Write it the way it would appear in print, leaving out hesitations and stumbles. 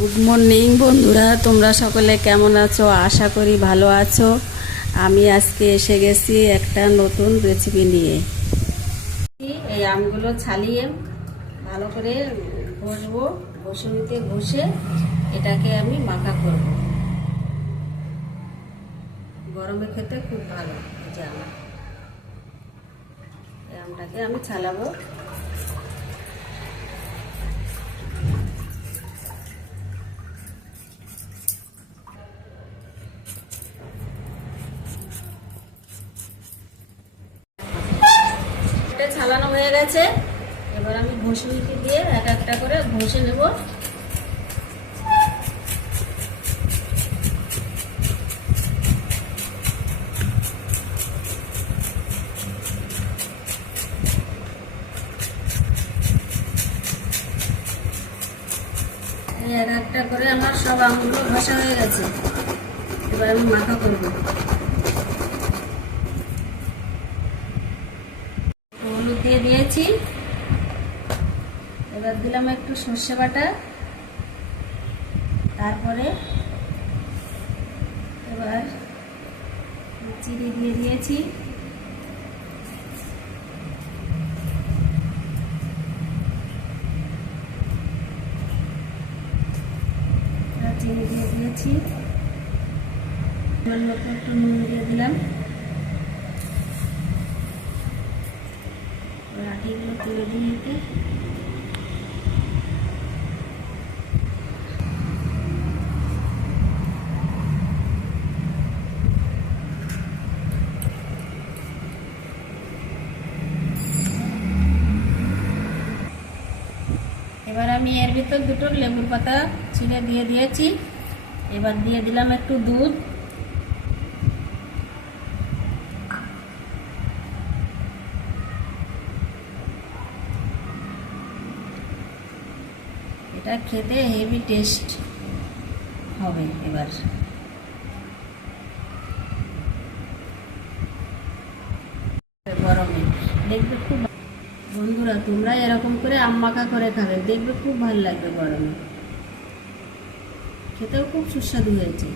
Good morning বন্ধুরা, তোমরা সকলে কেমন আছো? আশা করি ভালো আছো। আমি আজকে এসে গেছি একটা নতুন রেসিপি নিয়ে। এই আমগুলো ছালিয়ে ভালো করে ঘষবো, ঘষে ঘষে এটাকে আমি মাখা করব। গরমে খেতে খুব ভালো। এই যে এই আমটাকে আমি ছালাবো। ছালানো হয়ে গেছে, এবার আমি ঘষুইটি দিয়ে এক একটা করে ঘষে নেব। এক একটা করে আমার সব আমগুলো ঘষা হয়ে গেছে, এবার আমি মাখা করব। হলুদ দিয়ে দিয়েছি, এবার দিলাম একটু সর্ষে বাটা, তারপরে এবার চিনি দিয়ে দিয়েছি, চিনি দিয়ে দিয়েছি, একটু নুন দিয়ে দিলাম। আটিগুলো তুলে দিয়ে এবার আমি এর ভিতর দুটো লেবুর পাতা ছিঁড়ে দিয়ে দিয়েছি। এবার দিয়ে দিলাম একটু দুধ, এটা খেতে হেভি টেস্ট হবে। এবার গরমে দেখবে খুব, বন্ধুরা তোমরা এরকম করে আম মাখা করে খাবে, দেখবে খুব ভালো লাগবে। গরমে খেতেও খুব সুস্বাদু হয়েছে।